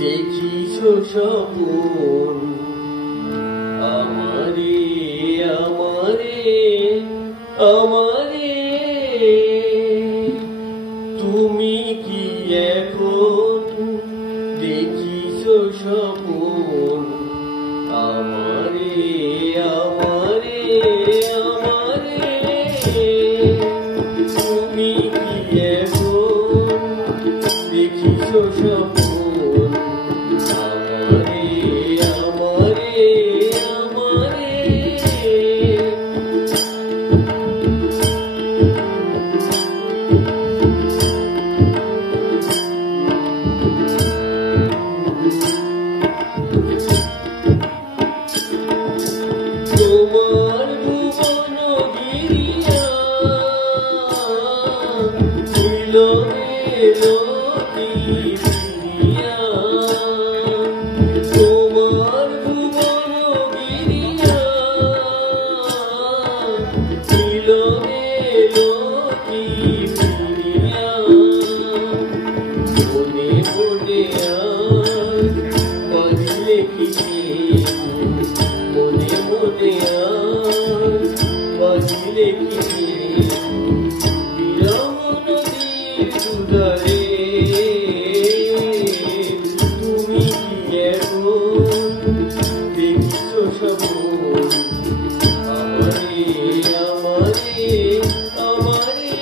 দেখিছো স্বপন আমারে আমারে আমারে, তুমি কি এখন দেখিছো স্বপন আমারে আমারে আমারে, তুমি কি এখন দেখিছো স্বপন তোমার ভুবন গিরিয়া হইল ফিরিয়া, তোমার ভুবন গিরিয়া হইল ফিরিয়া, মনে মনে আজ বাজলে কি মনে মনে আজ বাজলে কি বিরহ নদীর দুধারে, তুমি কি এখন দেখিছো স্বপন আমারে আমারে আমারে,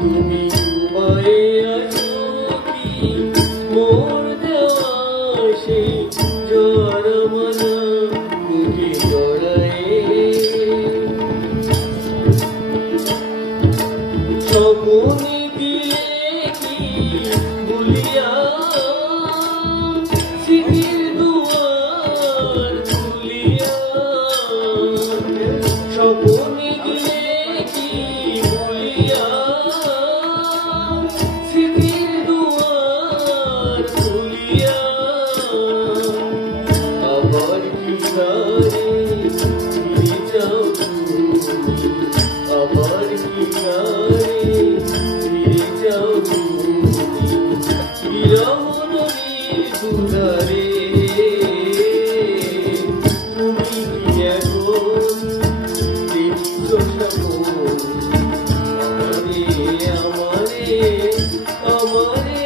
তুমি ঘুমায়ে আছো কি মোর দেওয়া সেই জড়মানা মুখে জড়ায়ে, স্বপনে দিলে কি ভুলিয়া স্মৃতির দুয়ার খুলিয়া, স্বপনে দিলে কি ভুলিয়া স্মৃতির দুয়ার খুলিয়া, আবার কি গানে ফিরে যাও তুমি, আবার কি গানে ফিরে যাও তুমি বিরহ নদীর দুধারে, তুমি কি এখন দেখিছো স্বপন আমারে আমারে আমারে।